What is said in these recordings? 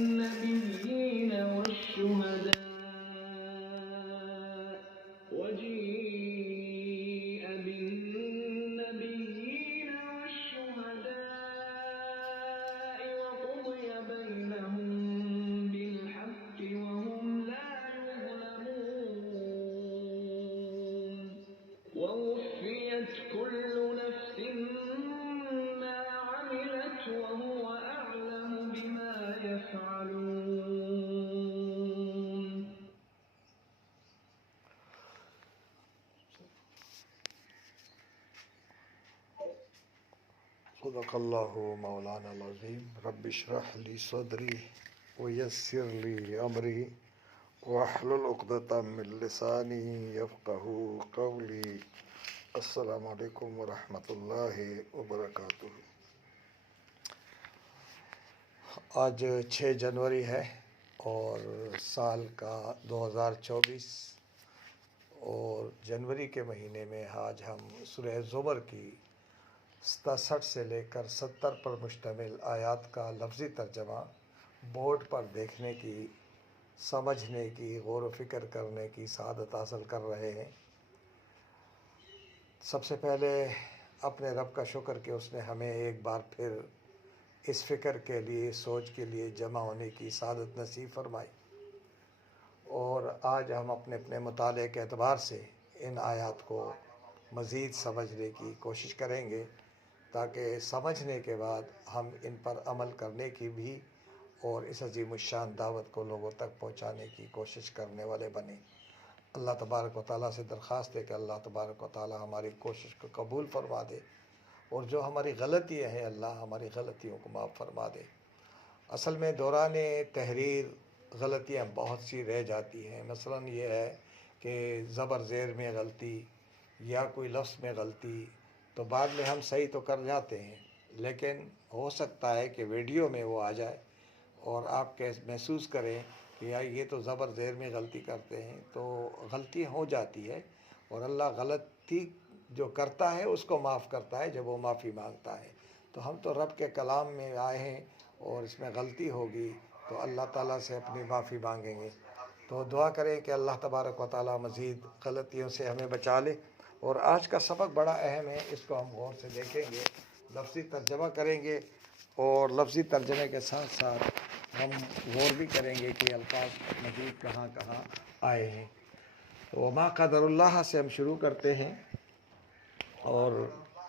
بالنبيين والشهداء وجيء بالنبيين والشهداء وقضي بينهم بالحق وهم لا يظلمون ووفيت كل نفس ما عملت وهو أعلم بما يفعلون. صدق اللہ مولانا العظیم. رب اشرح لی صدری ویسر لی امری واحلل عقدۃ من لسانی یفقہوا قولی. السلام علیکم ورحمۃ اللہ وبرکاتہ. آج 6 جنوری ہے اور سال کا 2024 اور جنوری کے مہینے میں آج ہم سورہ زمر کی 67 سے لے کر 70 پر مشتمل آیات کا لفظی ترجمہ بورڈ پر دیکھنے کی، سمجھنے کی، غور و فکر کرنے کی سعادت حاصل کر رہے ہیں. سب سے پہلے اپنے رب کا شکر کہ اس نے ہمیں ایک بار پھر اس فکر کے لیے، سوچ کے لیے جمع ہونے کی سعادت نصیب فرمائی. اور آج ہم اپنے مطالعے کے اعتبار سے ان آیات کو مزید سمجھنے کی کوشش کریں گے تاکہ سمجھنے کے بعد ہم ان پر عمل کرنے کی بھی اور اس عظیم الشان دعوت کو لوگوں تک پہنچانے کی کوشش کرنے والے بنیں. اللہ تبارک و تعالیٰ سے درخواست ہے کہ اللہ تبارک و تعالیٰ ہماری کوشش کو قبول فرما دے اور جو ہماری غلطیاں ہیں اللہ ہماری غلطیوں کو معاف فرما دے. اصل میں دوران تحریر غلطیاں بہت سی رہ جاتی ہیں. مثلا یہ ہے کہ زبر زیر میں غلطی یا کوئی لفظ میں غلطی تو بعد میں ہم صحیح تو کر جاتے ہیں، لیکن ہو سکتا ہے کہ ویڈیو میں وہ آ جائے اور آپ محسوس کریں کہ یار یہ تو زبر زیر میں غلطی کرتے ہیں. تو غلطی ہو جاتی ہے اور اللہ غلطی جو کرتا ہے اس کو معاف کرتا ہے جب وہ معافی مانگتا ہے. تو ہم تو رب کے کلام میں آئے ہیں اور اس میں غلطی ہوگی تو اللہ تعالیٰ سے اپنی معافی مانگیں گے. تو دعا کریں کہ اللہ تبارک و تعالیٰ مزید غلطیوں سے ہمیں بچا لے. اور آج کا سبق بڑا اہم ہے، اس کو ہم غور سے دیکھیں گے، لفظی ترجمہ کریں گے اور لفظی ترجمے کے ساتھ ساتھ ہم غور بھی کریں گے کہ الفاظ مزید کہاں کہاں آئے ہیں. وما قدر اللہ سے ہم شروع کرتے ہیں اور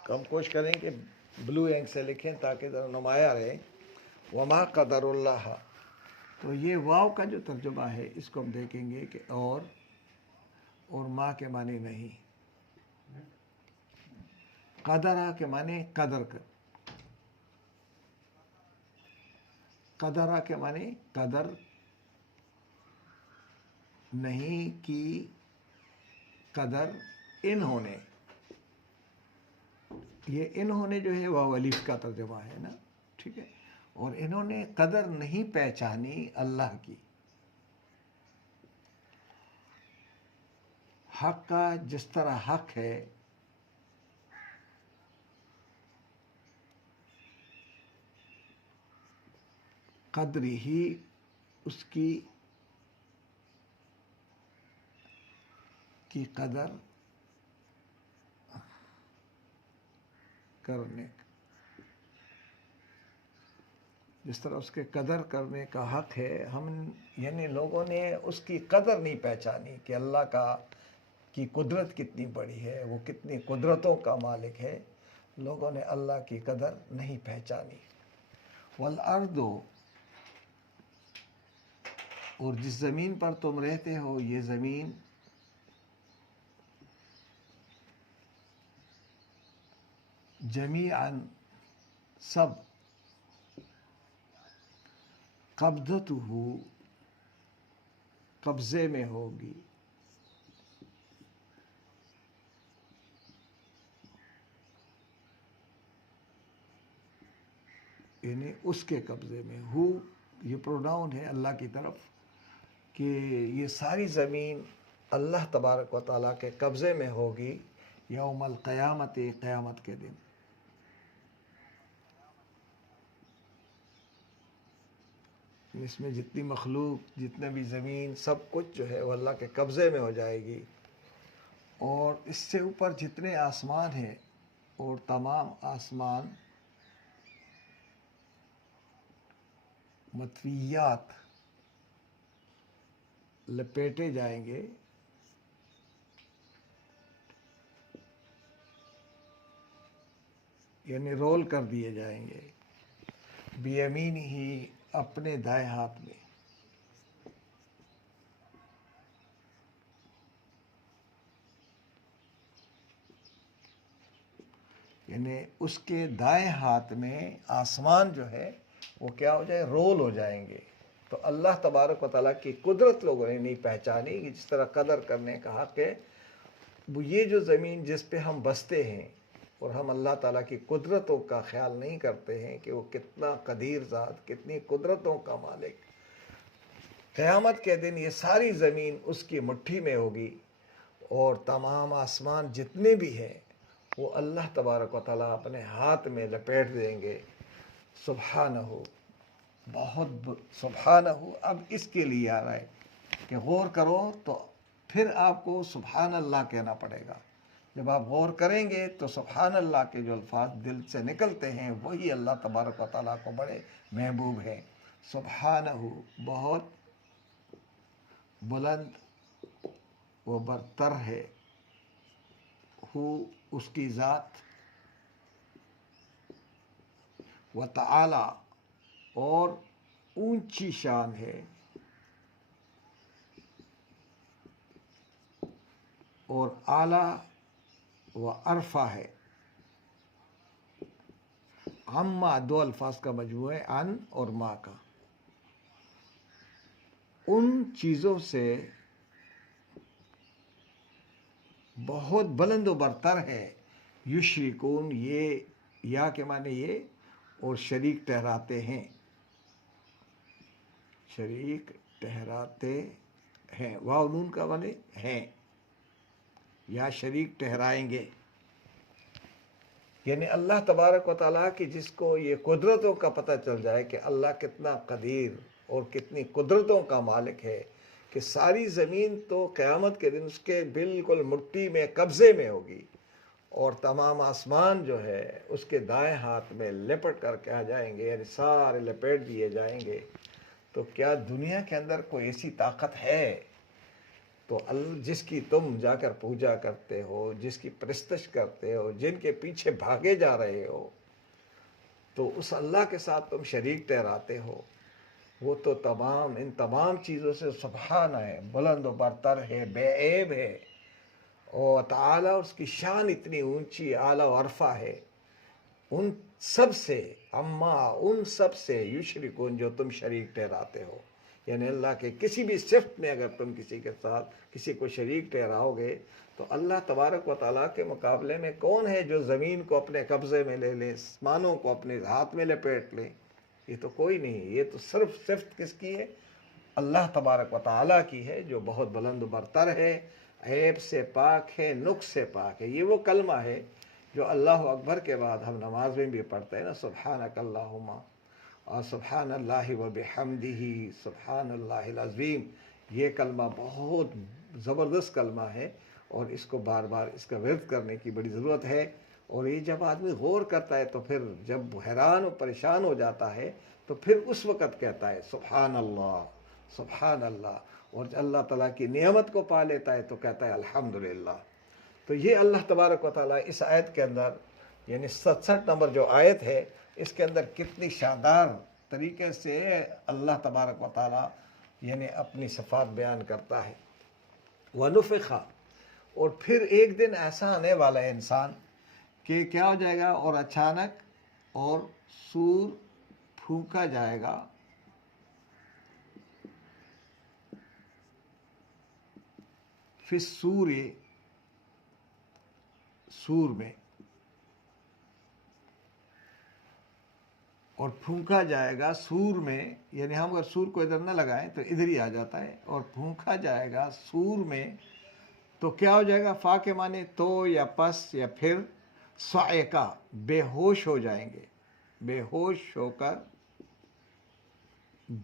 ہم کوشش کریں کہ بلو اینک سے لکھیں تاکہ ذرا نمایاں رہے. وما قدر اللہ، تو یہ واو کا جو ترجمہ ہے اس کو ہم دیکھیں گے کہ اور ماں کے معنی نہیں. قدرہ کے معنی قدر کر، قدرہ کے معنی قدر نہیں کی، قدر انہوں نے. یہ انہوں نے جو ہے واو الف کا ترجمہ ہے نا، ٹھیک ہے. اور انہوں نے قدر نہیں پہچانی اللہ کی. حق کا جس طرح حق ہے قدر ہی اس کی قدر کرنے، جس طرح اس کے قدر کرنے کا حق ہے. ہم یعنی لوگوں نے اس کی قدر نہیں پہچانی کہ اللہ کی قدرت کتنی بڑی ہے، وہ کتنی قدرتوں کا مالک ہے. لوگوں نے اللہ کی قدر نہیں پہچانی. والارض، اور جس زمین پر تم رہتے ہو یہ زمین جمیعاً سب، قبضتہ قبضے میں ہوگی، یعنی اس کے قبضے میں. ہو یہ پروناؤن ہے اللہ کی طرف کہ یہ ساری زمین اللہ تبارک و تعالیٰ کے قبضے میں ہوگی یوم القیامت، قیامت کے دن. اس میں جتنی مخلوق، جتنے بھی زمین، سب کچھ جو ہے وہ اللہ کے قبضے میں ہو جائے گی، اور اس سے اوپر جتنے آسمان ہیں اور تمام آسمان مطویات لپیٹے جائیں گے، یعنی رول کر دیے جائیں گے، بیمین ہی اپنے دائیں ہاتھ میں، یعنی اس کے دائیں ہاتھ میں آسمان جو ہے وہ کیا ہو جائے، رول ہو جائیں گے۔ تو اللہ تبارک و تعالیٰ کی قدرت لوگوں نے نہیں پہچانی کہ جس طرح قدر کرنے کا حق ہے، وہ یہ جو زمین جس پہ ہم بستے ہیں اور ہم اللہ تعالیٰ کی قدرتوں کا خیال نہیں کرتے ہیں کہ وہ کتنا قدیر ذات، کتنی قدرتوں کا مالک۔ قیامت کے دن یہ ساری زمین اس کی مٹھی میں ہوگی، اور تمام آسمان جتنے بھی ہیں وہ اللہ تبارک و تعالیٰ اپنے ہاتھ میں لپیٹ دیں گے۔ سبحانہ، سبحانہ۔ اب اس کے لیے آ رہا ہے کہ غور کرو تو پھر آپ کو سبحان اللہ کہنا پڑے گا۔ جب آپ غور کریں گے تو سبحان اللہ کے جو الفاظ دل سے نکلتے ہیں وہی اللہ تبارک و تعالیٰ کو بڑے محبوب ہیں۔ سبحانہ، بہت بلند و برتر ہے، اس کی ذات، و تعالی، اور اونچی شان ہے، اور اعلی و عرفہ ہے۔ عما دو الفاظ کا مجموعہ ہے، ان اور ما کا۔ ان چیزوں سے بہت بلند و برتر ہے۔ یشرکون، یہ یا کے معنی یہ، اور شریک ٹھہراتے ہیں، شریک ٹھہراتے ہیں، واو نون کا معنی ہیں، یا شریک ٹھہرائیں گے۔ یعنی اللہ تبارک و تعالیٰ کی جس کو یہ قدرتوں کا پتہ چل جائے کہ اللہ کتنا قدیر اور کتنی قدرتوں کا مالک ہے، کہ ساری زمین تو قیامت کے دن اس کے بالکل مٹھی میں، قبضے میں ہوگی، اور تمام آسمان جو ہے اس کے دائیں ہاتھ میں لپٹ کر کے آ جائیں گے، یعنی سارے لپیٹ دیے جائیں گے۔ تو کیا دنیا کے اندر کوئی ایسی طاقت ہے؟ تو جس کی تم جا کر پوجا کرتے ہو، جس کی پرستش کرتے ہو، جن کے پیچھے بھاگے جا رہے ہو، تو اس اللہ کے ساتھ تم شریک ٹھہراتے ہو، وہ تو ان تمام چیزوں سے سبحانہ ہے، بلند و برتر ہے، بے عیب ہے، اور تعالی اس کی شان اتنی اونچی، اعلیٰ و عرفہ ہے۔ ان سب سے، ان سب سے یشرکون، جو تم شریک ٹھہراتے ہو، یعنی اللہ کے کسی بھی صفت میں اگر تم کسی کے ساتھ کسی کو شریک ٹھہراؤ گے تو اللہ تبارک و تعالیٰ کے مقابلے میں کون ہے جو زمین کو اپنے قبضے میں لے لے، آسمانوں کو اپنے ہاتھ میں لپیٹ لے؟ یہ تو کوئی نہیں۔ یہ تو صرف صفت کس کی ہے؟ اللہ تبارک و تعالیٰ کی ہے، جو بہت بلند و برتر ہے، عیب سے پاک ہے، نقص سے پاک ہے۔ یہ وہ کلمہ ہے جو اللہ اکبر کے بعد ہم نماز میں بھی پڑھتے ہیں نا، سبحانک اللہم، اور سبحان اللہ و بحمدہ، سبحان اللہ العظیم۔ یہ کلمہ بہت زبردست کلمہ ہے، اور اس کو بار بار اس کا ورد کرنے کی بڑی ضرورت ہے۔ اور یہ جب آدمی غور کرتا ہے تو پھر جب حیران و پریشان ہو جاتا ہے تو پھر اس وقت کہتا ہے سبحان اللہ، سبحان اللہ، اور اللہ تعالیٰ کی نعمت کو پا لیتا ہے تو کہتا ہے الحمدللہ۔ تو یہ اللہ تبارک و تعالیٰ اس آیت کے اندر، یعنی 67 نمبر جو آیت ہے، اس کے اندر کتنی شاندار طریقے سے اللہ تبارک و تعالیٰ یعنی اپنی صفات بیان کرتا ہے۔ وَنُفِخَ، اور پھر ایک دن ایسا آنے والا ہے انسان کہ کیا ہو جائے گا، اور اچانک اور سور پھونکا جائے گا، پھر سور میں، اور پھونکا جائے گا سور میں، یعنی ہم اگر سور کو ادھر نہ لگائیں تو ادھر ہی آ جاتا ہے، اور پھونکا جائے گا سور میں تو کیا ہو جائے گا، فا کے معنی تو یا پس یا پھر، صعقہ، بے ہوش ہو جائیں گے، بے ہوش ہو کر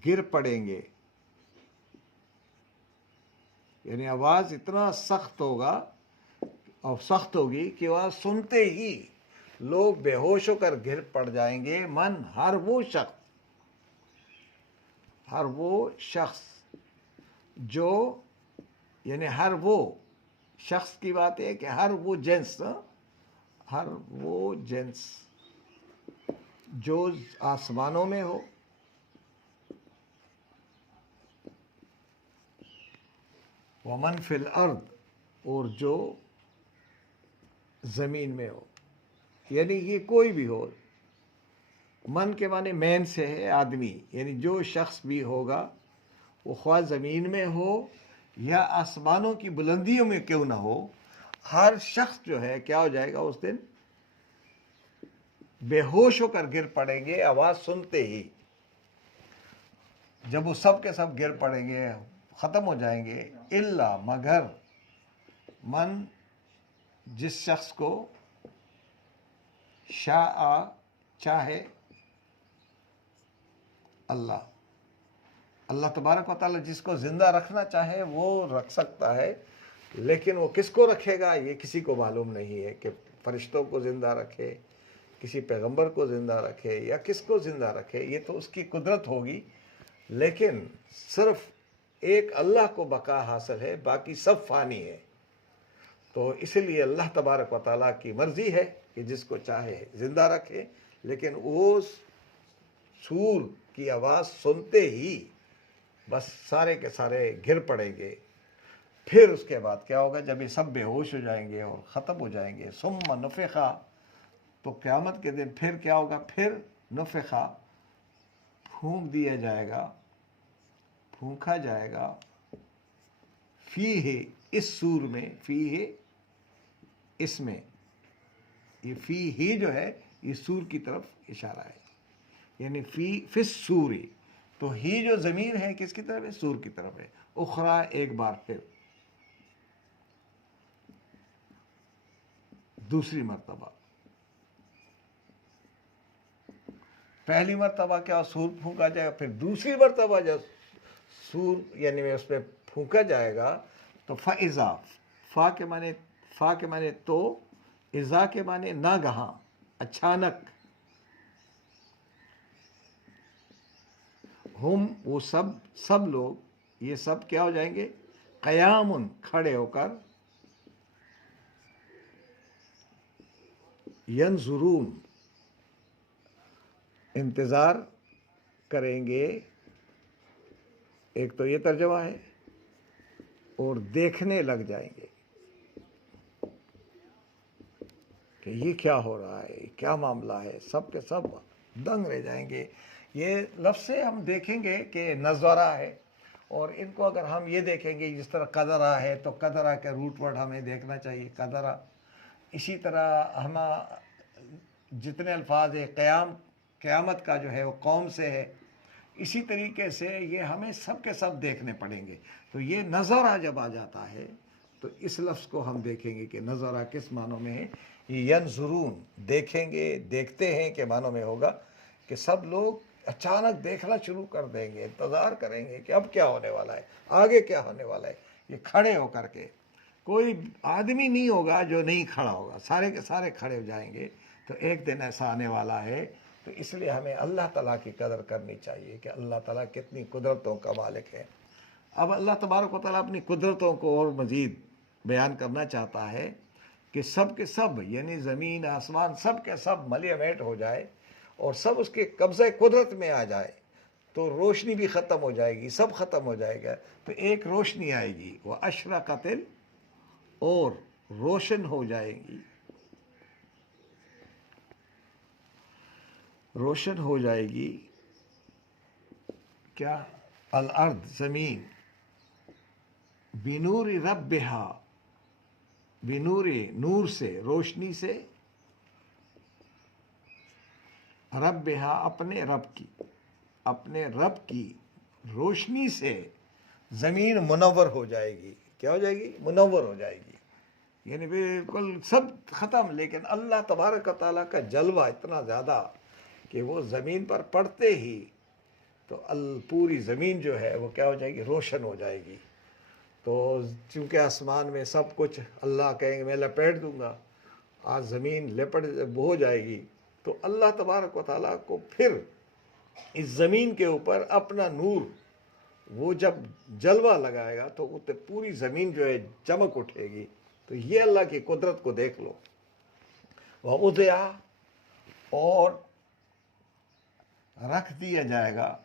گر پڑیں گے، یعنی آواز اتنا سخت ہوگا اور سخت ہوگی کہ آواز سنتے ہی لوگ بے ہوش ہو کر گر پڑ جائیں گے. من ہر وہ شخص جو، یعنی ہر وہ شخص کی بات ہے کہ ہر وہ جنس جو آسمانوں میں ہو ومن فی الارض، اور جو زمین میں ہو، یعنی یہ کوئی بھی ہو. من کے معنی مین سے ہے آدمی، یعنی جو شخص بھی ہوگا وہ خواہ زمین میں ہو یا آسمانوں کی بلندیوں میں کیوں نہ ہو، ہر شخص جو ہے کیا ہو جائے گا اس دن؟ بے ہوش ہو کر گر پڑیں گے آواز سنتے ہی. جب وہ سب کے سب گر پڑیں گے، ختم ہو جائیں گے، الا مگر من، جس شخص کو شاء چاہے اللہ تبارک و تعالیٰ جس کو زندہ رکھنا چاہے وہ رکھ سکتا ہے، لیکن وہ کس کو رکھے گا یہ کسی کو معلوم نہیں ہے کہ فرشتوں کو زندہ رکھے، کسی پیغمبر کو زندہ رکھے یا کس کو زندہ رکھے، یہ تو اس کی قدرت ہوگی. لیکن صرف ایک اللہ کو بقا حاصل ہے، باقی سب فانی ہے. تو اس لیے اللہ تبارک و تعالیٰ کی مرضی ہے کہ جس کو چاہے زندہ رکھے، لیکن وہ سور کی آواز سنتے ہی بس سارے کے سارے گر پڑیں گے. پھر اس کے بعد کیا ہوگا؟ جب یہ سب بے ہوش ہو جائیں گے اور ختم ہو جائیں گے، ثم نفخا، تو قیامت کے دن پھر کیا ہوگا؟ پھر نفخا، پھونک دیا جائے گا، پھونکا جائے گا، فیہ، اس سور میں، فیہ اس میں، یہ فی ہی جو ہے یہ سور کی طرف اشارہ ہے، یعنی فی السوری، تو ہی جو ضمیر ہے کس کی طرف ہے؟ سور کی طرف ہے. اخرى، ایک بار پھر، دوسری مرتبہ. پہلی مرتبہ کیا سور پھونکا جائے گا، پھر دوسری مرتبہ جب سور یعنی میں اس پہ پھونکا جائے گا تو فَإِذَا، فا کے معنی تو، اذا کے معنی ناگہاں، اچانک، ہم وہ سب لوگ، یہ سب کیا ہو جائیں گے؟ قیام، کھڑے ہو کر، ینظرون، انتظار کریں گے. ایک تو یہ ترجمہ ہے، اور دیکھنے لگ جائیں گے کہ یہ کیا ہو رہا ہے، کیا معاملہ ہے. سب کے سب دنگ رہ جائیں گے. یہ لفظ سے ہم دیکھیں گے کہ نظرہ ہے، اور ان کو اگر ہم یہ دیکھیں گے جس طرح قدرہ ہے تو قدرہ کے روٹ ورڈ ہمیں دیکھنا چاہیے، قدرہ. اسی طرح ہم جتنے الفاظ ہے، قیامت کا جو ہے وہ قوم سے ہے، اسی طریقے سے یہ ہمیں سب کے سب دیکھنے پڑیں گے. تو یہ نظرہ جب آ جاتا ہے تو اس لفظ کو ہم دیکھیں گے کہ نظرہ کس معنوں میں ہے. یہ ینظرون، دیکھیں گے، دیکھتے ہیں کے معنوں میں ہوگا کہ سب لوگ اچانک دیکھنا شروع کر دیں گے، انتظار کریں گے کہ اب کیا ہونے والا ہے، آگے کیا ہونے والا ہے. یہ کھڑے ہو کر کے، کوئی آدمی نہیں ہوگا جو نہیں کھڑا ہوگا، سارے کے سارے کھڑے ہو جائیں گے. تو ایک دن ایسا آنے والا ہے. تو اس لیے ہمیں اللہ تعالیٰ کی قدر کرنی چاہیے کہ اللہ تعالیٰ کتنی قدرتوں کا مالک ہے. اب اللہ تبارک و تعالیٰ اپنی قدرتوں کو اور مزید بیان کرنا چاہتا ہے کہ سب کے سب، یعنی زمین آسمان سب کے سب ملیے میٹ ہو جائے اور سب اس کے قبضہ قدرت میں آ جائے تو روشنی بھی ختم ہو جائے گی، سب ختم ہو جائے گا. تو ایک روشنی آئے گی، وہ اشرقت، اور روشن ہو جائے گی، روشن ہو جائے گی کیا؟ الارض، زمین، بنور ربہا، بنور، نور سے، روشنی سے، ربہا، اپنے رب کی روشنی سے زمین منور ہو جائے گی. کیا ہو جائے گی؟ منور ہو جائے گی، یعنی بالکل سب ختم. لیکن اللہ تبارک و تعالیٰ کا جلوہ اتنا زیادہ کہ وہ زمین پر پڑتے ہی تو پوری زمین جو ہے وہ کیا ہو جائے گی؟ روشن ہو جائے گی. تو چونکہ آسمان میں سب کچھ اللہ کہیں گے میں لپیٹ دوں گا، آج زمین لپٹ ہو جائے گی، تو اللہ تبارک و تعالیٰ کو پھر اس زمین کے اوپر اپنا نور وہ جب جلوہ لگائے گا تو پوری زمین جو ہے چمک اٹھے گی. تو یہ اللہ کی قدرت کو دیکھ لو. وَوُضِعَ، اور رکھ دیا جائے گا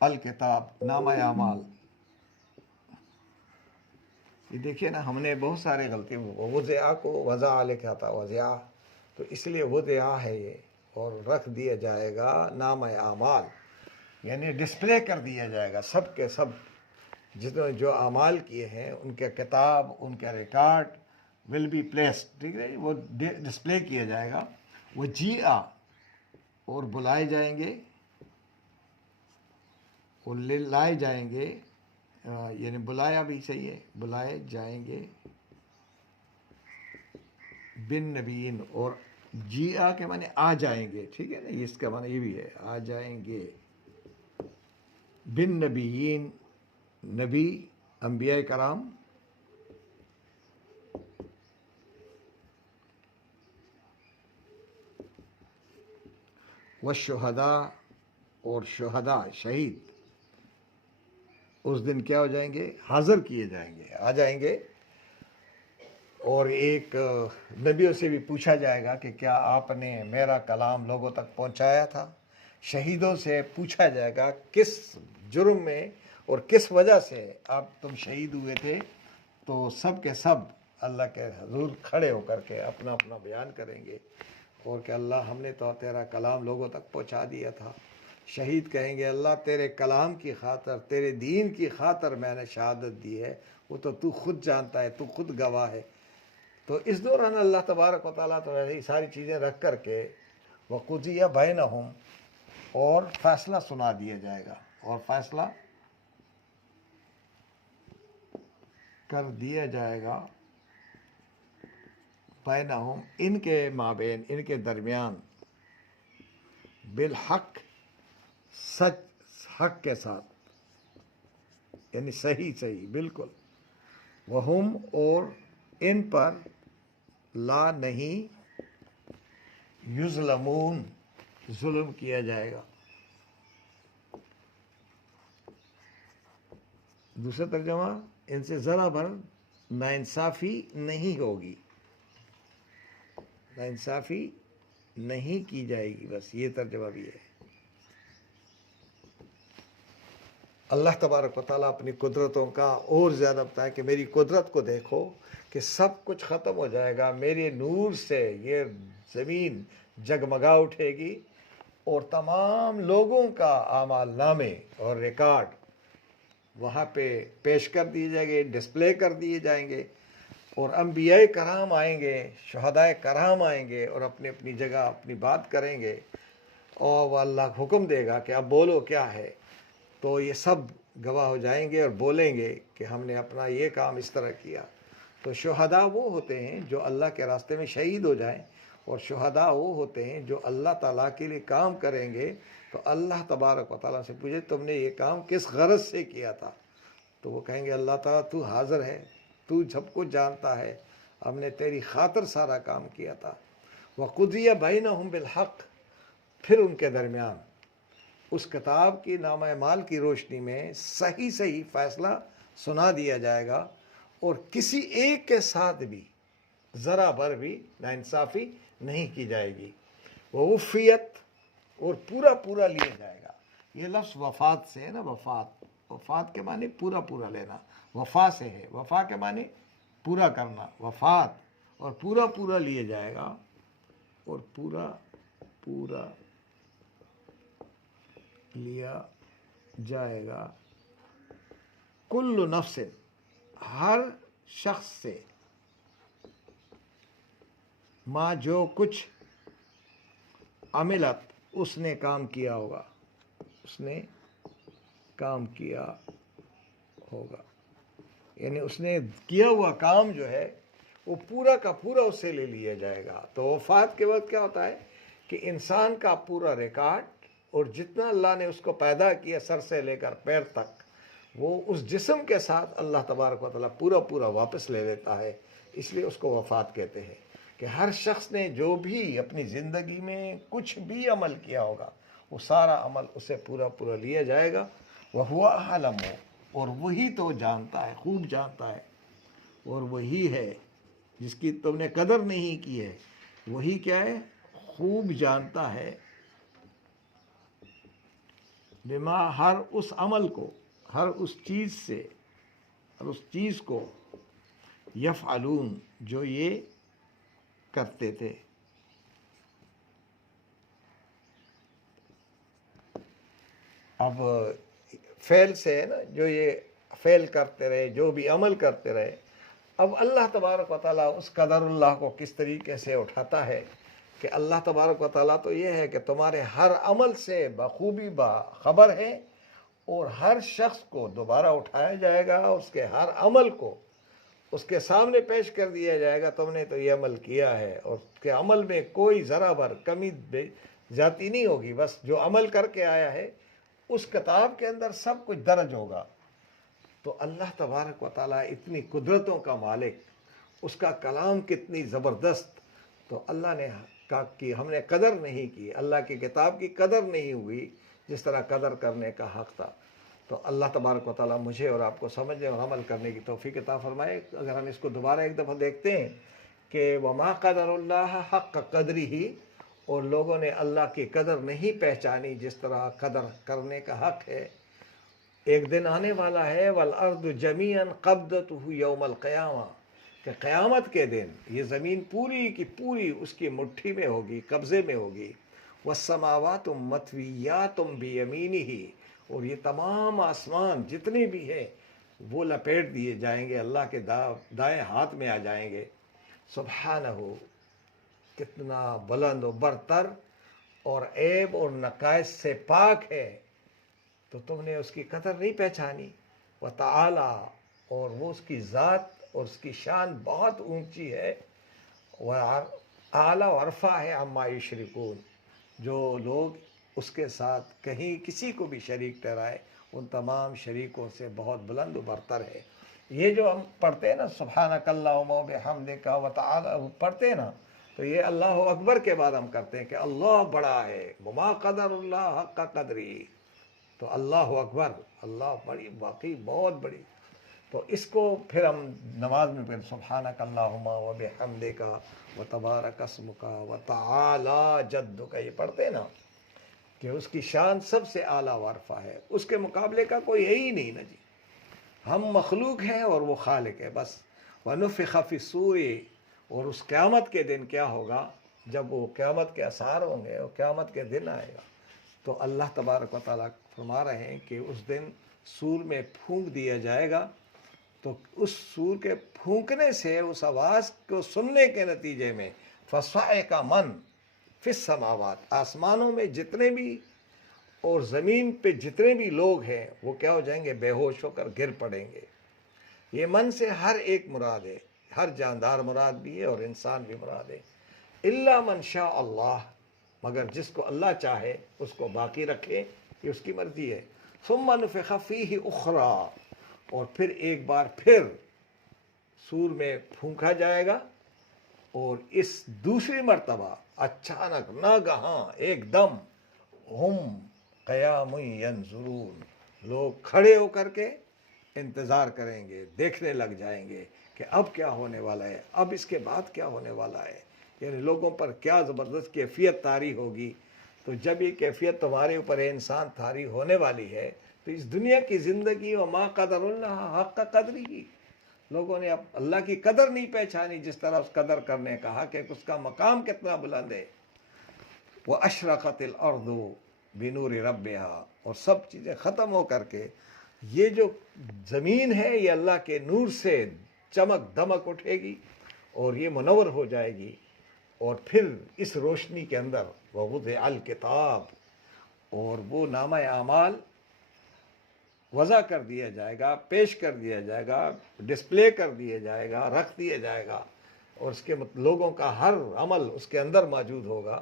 الکتاب، نامہ اعمال. یہ دیکھیے نا، ہم نے بہت سارے غلطی، وضع کو وضع لکھا تھا، وضع، تو اس لیے وضع ہے یہ. اور رکھ دیا جائے گا نامہ اعمال، یعنی ڈسپلے کر دیا جائے گا سب کے سب جتنے جو اعمال کیے ہیں ان کے کتاب، ان کے ریکارڈ ول بی پلیسڈ، ٹھیک ہے، وہ ڈسپلے کیا جائے گا. وہ اور بلائے جائیں گے، اور لائے جائیں گے، یعنی بلایا بھی صحیح ہے، بلائے جائیں گے بن نبیین، اور کے معنی آ جائیں گے، ٹھیک ہے نا، اس کا معنی یہ بھی ہے، آ جائیں گے بن نبیین، نبی، انبیاء کرام، والشہداء، اور شہداء، شہید اس دن کیا ہو جائیں گے؟ حاضر کیے جائیں گے، آ جائیں گے. اور ایک نبیوں سے بھی پوچھا جائے گا کہ کیا آپ نے میرا کلام لوگوں تک پہنچایا تھا. شہیدوں سے پوچھا جائے گا کس جرم میں اور کس وجہ سے تم شہید ہوئے تھے. تو سب کے سب اللہ کے حضور کھڑے ہو کر کے اپنا اپنا بیان کریں گے، اور کہ اللہ ہم نے تو تیرا کلام لوگوں تک پہنچا دیا تھا. شہید کہیں گے اللہ تیرے کلام کی خاطر، تیرے دین کی خاطر میں نے شہادت دی ہے، وہ تو خود جانتا ہے، تو خود گواہ ہے. تو اس دوران اللہ تبارک و تعالیٰ تو یہ ساری چیزیں رکھ کر کے وَقُضِیَ بَیْنَہُم، اور فیصلہ سنا دیا جائے گا، اور فیصلہ کر دیا جائے گا بینہم، ان کے مابین، ان کے درمیان، بالحق، سچ، حق کے ساتھ، یعنی صحیح بالکل. وہم، اور ان پر، لا، نہیں، یظلمون، ظلم کیا جائے گا. دوسرا ترجمہ، ان سے ذرا بھر ناانصافی نہیں ہوگی، ناانصافی نہیں کی جائے گی. بس یہ ترجمہ بھی ہے. اللہ تبارک و تعالیٰ اپنی قدرتوں کا اور زیادہ بتائے کہ میری قدرت کو دیکھو کہ سب کچھ ختم ہو جائے گا، میرے نور سے یہ زمین جگمگا اٹھے گی، اور تمام لوگوں کا اعمال نامے اور ریکارڈ وہاں پہ پیش کر دیے جائیں گے، ڈسپلے کر دیے جائیں گے. اور انبیاء کرام آئیں گے، شہداء کرام آئیں گے، اور اپنی اپنی جگہ اپنی بات کریں گے، اور وہ اللہ حکم دے گا کہ اب بولو کیا ہے. تو یہ سب گواہ ہو جائیں گے اور بولیں گے کہ ہم نے اپنا یہ کام اس طرح کیا. تو شہداء وہ ہوتے ہیں جو اللہ کے راستے میں شہید ہو جائیں، اور شہداء وہ ہوتے ہیں جو اللہ تعالیٰ کے لیے کام کریں گے. تو اللہ تبارک و تعالیٰ سے پوچھے تم نے یہ کام کس غرض سے کیا تھا؟ تو وہ کہیں گے اللہ تعالیٰ تو حاضر ہے، تو سب کچھ جانتا ہے، ہم نے تیری خاطر سارا کام کیا تھا. وَقُضِیَ بَیْنَہُم بِالْحَقِّ، پھر ان کے درمیان اس کتاب کی نامہ اعمال کی روشنی میں صحیح فیصلہ سنا دیا جائے گا، اور کسی ایک کے ساتھ بھی ذرا بھر بھی ناانصافی نہیں کی جائے گی. ووفیت، اور پورا لیا جائے گا. یہ لفظ وفات سے ہے نا، وفات کے معنی پورا لینا، وفا سے ہے. وفا کے معنی پورا کرنا، وفات، اور پورا لیا جائے گا، اور پورا لیا جائے گا. کل نفس، ہر شخص سے، ما، جو کچھ، عملت، اس نے کام کیا ہوگا، یعنی اس نے کیا ہوا کام جو ہے وہ پورا کا پورا اس سے لے لیا جائے گا۔ تو وفات کے وقت کیا ہوتا ہے کہ انسان کا پورا ریکارڈ اور جتنا اللہ نے اس کو پیدا کیا سر سے لے کر پیر تک، وہ اس جسم کے ساتھ اللہ تبارک و تعالیٰ پورا پورا واپس لے لیتا ہے۔ اس لیے اس کو وفات کہتے ہیں کہ ہر شخص نے جو بھی اپنی زندگی میں کچھ بھی عمل کیا ہوگا وہ سارا عمل اسے پورا پورا لیا جائے گا۔ وَهُوَ أَعْلَمُ، اور وہی تو جانتا ہے، خوب جانتا ہے، اور وہی ہے جس کی تم نے قدر نہیں کی ہے، وہی کیا ہے؟ خوب جانتا ہے بما، ہر اس عمل کو، ہر اس چیز سے، ہر اس چیز کو یفعلون جو یہ کرتے تھے۔ اب فعل سے ہے نا، جو یہ فعل کرتے رہے، جو بھی عمل کرتے رہے۔ اب اللہ تبارک و تعالیٰ اس قدر اللہ کو کس طریقے سے اٹھاتا ہے کہ اللہ تبارک و تعالیٰ تو یہ ہے کہ تمہارے ہر عمل سے بخوبی باخبر ہے، اور ہر شخص کو دوبارہ اٹھایا جائے گا، اس کے ہر عمل کو اس کے سامنے پیش کر دیا جائے گا، تم نے تو یہ عمل کیا ہے، اور اس کے عمل میں کوئی ذرا بھر کمی زیادتی نہیں ہوگی، بس جو عمل کر کے آیا ہے اس کتاب کے اندر سب کچھ درج ہوگا۔ تو اللہ تبارک و تعالیٰ اتنی قدرتوں کا مالک، اس کا کلام کتنی زبردست، تو اللہ نے کہا کہ ہم نے قدر نہیں کی، اللہ کی کتاب کی قدر نہیں ہوئی جس طرح قدر کرنے کا حق تھا۔ تو اللہ تبارک و تعالیٰ مجھے اور آپ کو سمجھنے اور عمل کرنے کی توفیق عطا فرمائے۔ اگر ہم اس کو دوبارہ ایک دفعہ دیکھتے ہیں کہ وما قدر اللہ حق قدرہ، اور لوگوں نے اللہ کی قدر نہیں پہچانی جس طرح قدر کرنے کا حق ہے۔ ایک دن آنے والا ہے والارض جمیعا قبضتہ یوم القیامہ، کہ قیامت کے دن یہ زمین پوری کی پوری اس کی مٹھی میں ہوگی، قبضے میں ہوگی۔ والسماوات مطویات بیمینہ، اور یہ تمام آسمان جتنے بھی ہیں وہ لپیٹ دیے جائیں گے، اللہ کے دائیں ہاتھ میں آ جائیں گے۔ سبحانہ، کتنا بلند و برتر اور عیب اور نقائص سے پاک ہے، تو تم نے اس کی قدر نہیں پہچانی۔ وتعالی، اور وہ اس کی ذات اور اس کی شان بہت اونچی ہے، وہ اعلیٰ و عرفہ ہے عما یشرکون، جو لوگ اس کے ساتھ کہیں کسی کو بھی شریک ٹھہرائے ان تمام شریکوں سے بہت بلند و برتر ہے۔ یہ جو ہم پڑھتے ہیں نا سبحانک اللہم و بحمدک وتعالی پڑھتے ہیں نا، تو یہ اللہ اکبر کے بعد ہم کرتے ہیں کہ اللہ بڑا ہے، وما قدر اللہ حق قدری، تو اللہ اکبر، اللہ بڑی، واقعی بہت بڑی۔ تو اس کو پھر ہم نماز میں پھر سبحانک اللہم و بحمدک وتبارک اسمک وتعالی جدک یہ پڑھتے ہیں نا، کہ اس کی شان سب سے اعلیٰ وارفہ ہے، اس کے مقابلے کا کوئی ہے ہی نہیں نا جی۔ ہم مخلوق ہیں اور وہ خالق ہے بس۔ وَنُفِخَ فِي الصُّورِ، اور اس قیامت کے دن کیا ہوگا، جب وہ قیامت کے آثار ہوں گے اور قیامت کے دن آئے گا، تو اللہ تبارک و تعالیٰ فرما رہے ہیں کہ اس دن سور میں پھونک دیا جائے گا، تو اس سور کے پھونکنے سے، اس آواز کو سننے کے نتیجے میں فَصَعِقَ مَن فِي السَّمَاوَاتِ، آسمانوں میں جتنے بھی اور زمین پہ جتنے بھی لوگ ہیں وہ کیا ہو جائیں گے، بے ہوش ہو کر گر پڑیں گے۔ یہ من سے ہر ایک مراد ہے، ہر جاندار مراد بھی ہے اور انسان بھی مراد ہے۔ الا من شاء اللہ، مگر جس کو اللہ چاہے اس کو باقی رکھے، یہ اس کی مرضی ہے۔ ثم نفخ فیہ اخری، اور پھر ایک بار پھر سور میں پھونکا جائے گا، اور اس دوسری مرتبہ اچانک ناگہاں ایک دم ہم قیام ینظرون، لوگ کھڑے ہو کر کے انتظار کریں گے، دیکھنے لگ جائیں گے کہ اب کیا ہونے والا ہے، اب اس کے بعد کیا ہونے والا ہے، یعنی لوگوں پر کیا زبردست کیفیت طاری ہوگی۔ تو جب یہ کیفیت تمہارے اوپر انسان طاری ہونے والی ہے، تو اس دنیا کی زندگی وما قدر اللہ حق قدری، لوگوں نے اب اللہ کی قدر نہیں پہچانی جس طرح اس قدر کرنے کا حق ہے، کہ اس کا مقام کتنا بلند ہے۔ وَأَشْرَقَتِ الْأَرْضُ بِنُورِ رَبِّهَا، اور سب چیزیں ختم ہو کر کے یہ جو زمین ہے یہ اللہ کے نور سے چمک دمک اٹھے گی اور یہ منور ہو جائے گی، اور پھر اس روشنی کے اندر وَوُضِعَ الْكِتَابُ، اور وہ نامہ اعمال وضع کر دیا جائے گا، پیش کر دیا جائے گا، ڈسپلے کر دیا جائے گا، رکھ دیا جائے گا، اور اس کے لوگوں کا ہر عمل اس کے اندر موجود ہوگا،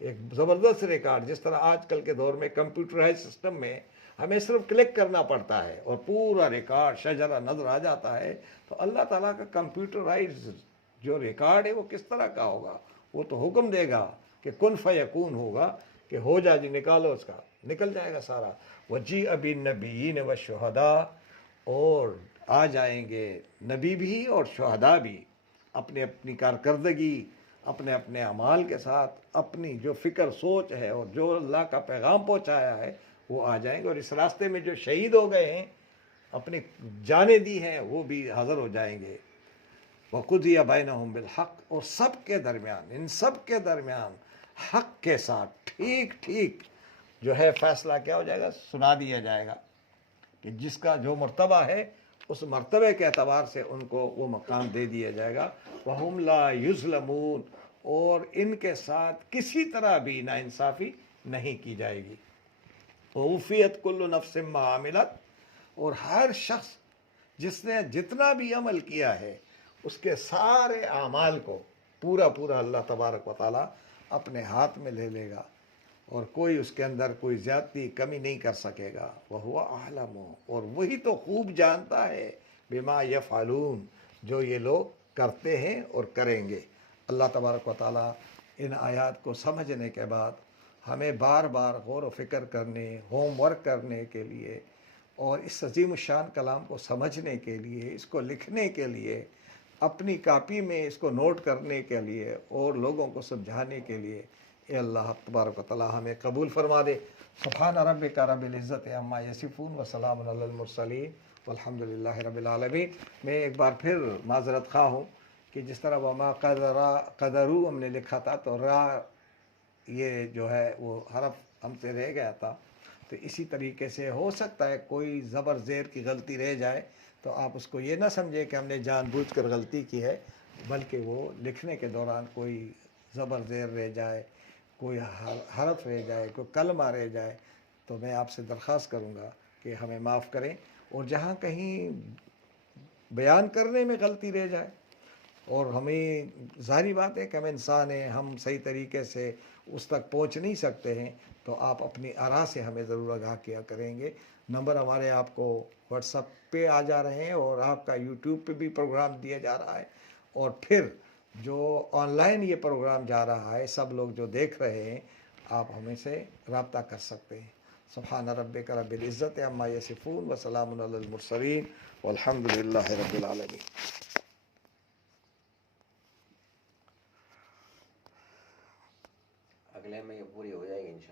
ایک زبردست ریکارڈ. جس طرح آج کل کے دور میں کمپیوٹرائز سسٹم میں ہمیں صرف کلک کرنا پڑتا ہے اور پورا ریکارڈ شجرہ نظر آ جاتا ہے، تو اللہ تعالیٰ کا کمپیوٹرائز جو ریکارڈ ہے وہ کس طرح کا ہوگا؟ وہ تو حکم دے گا کہ کن فیکون ہوگا، کہ ہو جا جی، نکالو اس کا، نکل جائے گا سارا. وجیء بالنبیین والشہداء، اور آ جائیں گے نبی بھی اور شہداء بھی اپنی اپنی کارکردگی، اپنے اپنے اعمال کے ساتھ، اپنی جو فکر سوچ ہے اور جو اللہ کا پیغام پہنچایا ہے وہ آ جائیں گے. اور اس راستے میں جو شہید ہو گئے ہیں، اپنی جانیں دی ہیں، وہ بھی حاضر ہو جائیں گے. وَقُضِيَ بَيْنَهُمْ بِالْحَقِّ، اور سب کے درمیان، ان سب کے درمیان حق کے ساتھ ٹھیک ٹھیک جو ہے فیصلہ کیا ہو جائے گا؟ سنا دیا جائے گا، کہ جس کا جو مرتبہ ہے اس مرتبے کے اعتبار سے ان کو وہ مقام دے دیا جائے گا. وَهُمْ لَا يُظْلَمُونَ، اور ان کے ساتھ کسی طرح بھی ناانصافی نہیں کی جائے گی. وَوُفِّيَتْ كُلُّ نَفْسٍ مَّا عَمِلَتْ، اور ہر شخص جس نے جتنا بھی عمل کیا ہے اس کے سارے اعمال کو پورا پورا اللہ تبارک و تعالیٰ اپنے ہاتھ میں لے لے گا، اور کوئی اس کے اندر کوئی زیادتی کمی نہیں کر سکے گا. وَهُوَ أَعْلَمُ، اور وہی تو خوب جانتا ہے بِمَا يَفْعَلُونَ، جو یہ لوگ کرتے ہیں اور کریں گے. اللہ تبارک و تعالیٰ ان آیات کو سمجھنے کے بعد ہمیں بار بار غور و فکر کرنے، ہوم ورک کرنے کے لیے، اور اس عظیم الشان کلام کو سمجھنے کے لیے، اس کو لکھنے کے لیے، اپنی کاپی میں اس کو نوٹ کرنے کے لیے اور لوگوں کو سمجھانے کے لیے، اے اللہ تبارک و تعالیٰ ہمیں قبول فرما دے. سبحان ربک رب العزت عما یصفون وسلام علی المرسلین والحمد للہ رب العالمین. میں ایک بار پھر معذرت خواہ ہوں کہ جس طرح وما قدرو ہم نے لکھا تھا تو را یہ جو ہے وہ حرف ہم سے رہ گیا تھا، تو اسی طریقے سے ہو سکتا ہے کوئی زبر زیر کی غلطی رہ جائے، تو آپ اس کو یہ نہ سمجھے کہ ہم نے جان بوجھ کر غلطی کی ہے، بلکہ وہ لکھنے کے دوران کوئی زبر زیر رہ جائے، کوئی حرف رہ جائے، کوئی کلمہ رہ جائے، تو میں آپ سے درخواست کروں گا کہ ہمیں معاف کریں. اور جہاں کہیں بیان کرنے میں غلطی رہ جائے، اور ہمیں ظاہری بات ہے کہ ہم انسان ہیں، ہم صحیح طریقے سے اس تک پہنچ نہیں سکتے ہیں، تو آپ اپنی آراء سے ہمیں ضرور آگاہ کیا کریں گے. نمبر ہمارے آپ کو واٹس ایپ پہ آ جا رہے ہیں، اور آپ کا یوٹیوب پہ بھی پروگرام دیا جا رہا ہے، اور پھر جو آن لائن یہ پروگرام جا رہا ہے، سب لوگ جو دیکھ رہے ہیں، آپ ہمیں سے رابطہ کر سکتے ہیں. سبحان ربک رب العزت عما یصفون وسلام علی المرسلین والحمد للہ رب العالمین. اگلے میں